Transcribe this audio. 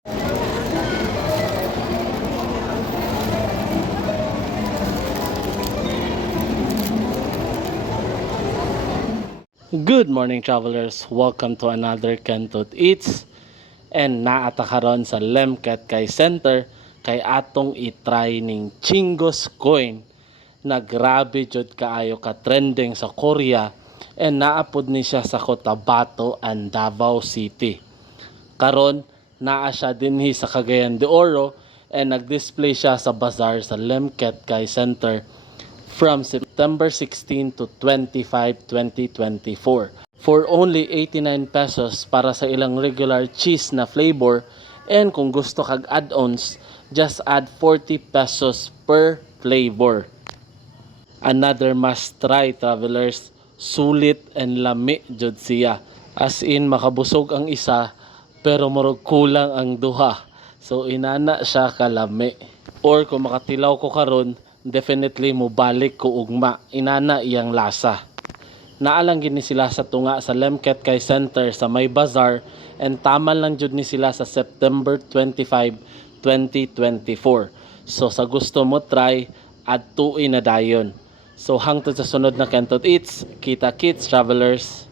Good morning travelers, welcome to another Kentot Eats. And naata karon sa Lemcat kay Center kay atong i-try ning Chingos coin na grabe jud kaayo ka trending sa Korea and naapod ni siya sa Cotabato and Davao City. Karon naa siya dinhi sa Cagayan de Oro and nag-display siya sa bazaar sa Lemcat kay Center from September 16 to 25, 2024 for only 89 pesos para sa ilang regular cheese na flavor, and kung gusto kag add-ons, just add 40 pesos per flavor. Another must try travelers, sulit and lami jud siya. As in makabusog ang isa pero murag kulang ang duha. So inana siya kalami. Or kung makatilaw ko karon, definitely mo balik ko ugma. Inana iyang lasa. Naalang gini sila sa tunga sa Lemcat kay Center sa May Bazaar, and tama lang jud ni sila sa September 25, 2024. So sa gusto mo try, adtuin na dayon. So hangtod sa sunod na Kentot Eats, kita kits travelers.